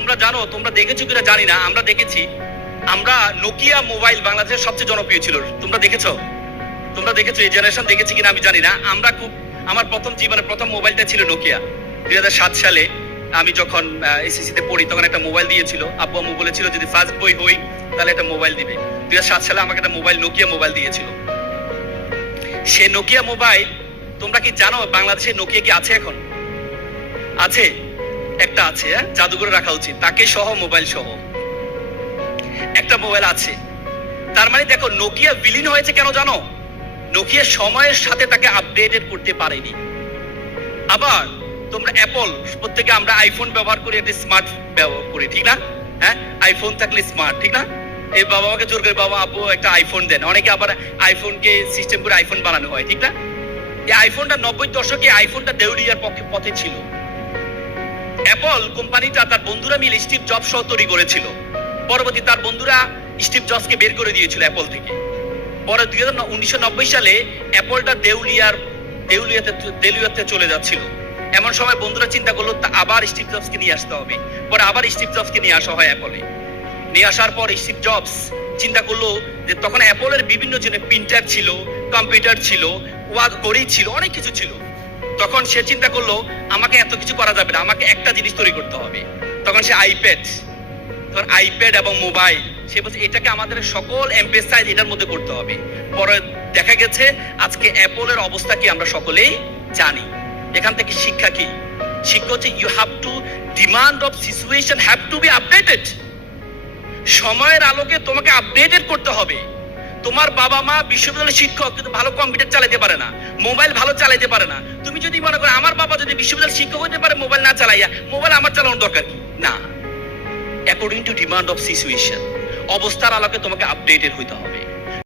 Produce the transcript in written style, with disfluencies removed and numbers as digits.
তোমরা জানো, তোমরা দেখেছো কিনা জানি না, আমরা দেখেছি। আমরা নোকিয়া মোবাইল বাংলাদেশের সবচেয়ে জনপ্রিয় ছিল। তোমরা দেখেছো এই জেনারেশন দেখেছি কিনা আমি জানি না। আমরা খুব, আমার প্রথম জীবনে প্রথম মোবাইলটা ছিল নোকিয়া। 2007 সালে আমি যখন এসএসসি তে পড়ি, তখন একটা মোবাইল দিয়েছিল। আব্বু আম্মু বলেছিল যদি ফার্স্ট বই হই তাহলে একটা মোবাইল দিবে। 2007 সালে আমাকে একটা মোবাইল, নোকিয়া মোবাইল দিয়েছিল। সে নোকিয়া মোবাইল, তোমরা কি জানো বাংলাদেশে নোকিয়া কি আছে এখন? আছে, একটা আছে, জাদুঘরে রাখা উচিত, তাকে সহ মোবাইল সহ একটা মোবাইল আছে। তার মানে দেখো নোকিয়া বিলীন হয়েছে কেন জানো? নোকিয়া সময়ের সাথে তাকে আপডেটেড করতে পারেনি। আবার তোমরা অ্যাপল, প্রত্যেকে আমরা আইফোন ব্যবহার করি, একটা স্মার্ট ব্যবহার করি, ঠিক না? হ্যাঁ, আইফোন থাকলে স্মার্ট, ঠিক না? এই বাবা মাকে জোর করে বাবা আব্বু একটা আইফোন দেন, অনেকে আবার আইফোনকে সিস্টেম করে আইফোন বানানো হয়, ঠিক না? এই আইফোনটা 90 দশকে আইফোনটা দেউলিয়ার পথে ছিল। অ্যাপল কোম্পানিটা তার বন্ধুরা মিলে স্টিভ জবস সহ তৈরি করেছিল। পরবর্তী তার বন্ধুরা স্টিভ জবসকে বের করে দিয়েছিল অ্যাপল থেকে। পরে 1990 সালে অ্যাপলটা দেউলিয়াতে চলে যাচ্ছিল। এমন সময় বন্ধুরা চিন্তা করলো আবার স্টিভ জবসকে নিয়ে আসতে হবে। পরে আবার স্টিভ জবসকে নিয়ে আসা হয় অ্যাপলে। নিয়ে আসার পর স্টিভ জবস চিন্তা করলো যে তখন অ্যাপলের বিভিন্ন প্রিন্টার ছিল, কম্পিউটার ছিল, ঘড়ি ছিল, অনেক কিছু ছিল। তখন সে চিন্তা করলো আমাকে এত কিছু করা যাবে না, আমাকে একটা জিনিস তৈরি করতে হবে। তখন সে আইপ্যাড এবং মোবাইল, সে বলছে এটাকে আমাদের সকল এমপ্রেসাইজ এটার মধ্যে করতে হবে। পরে দেখা গেছে আজকে অ্যাপলের অবস্থা কি আমরা সকলেই জানি। এখান থেকে শিক্ষা কি? শিক্ষা হচ্ছে you have to demand of situation have to be updated. সময়ের আলোকে তোমাকে আপডেটেড করতে হবে। তোমার বাবা মা বিশ্ববিদ্যালয়ের শিক্ষক, কিন্তু ভালো কম্পিউটার চালাতে পারে না, মোবাইল ভালো চালাতে পারে না। তুমি যদি মনে করো আমার বাবা যদি বিশ্ববিদ্যালয়ের শিক্ষক হতে পারে, মোবাইল না চালাইয়া, মোবাইল আমার চালানোর দরকার কি? না, according to demand of situation, অবস্থার আলোকে তোমাকে আপডেটেড হইতে হবে।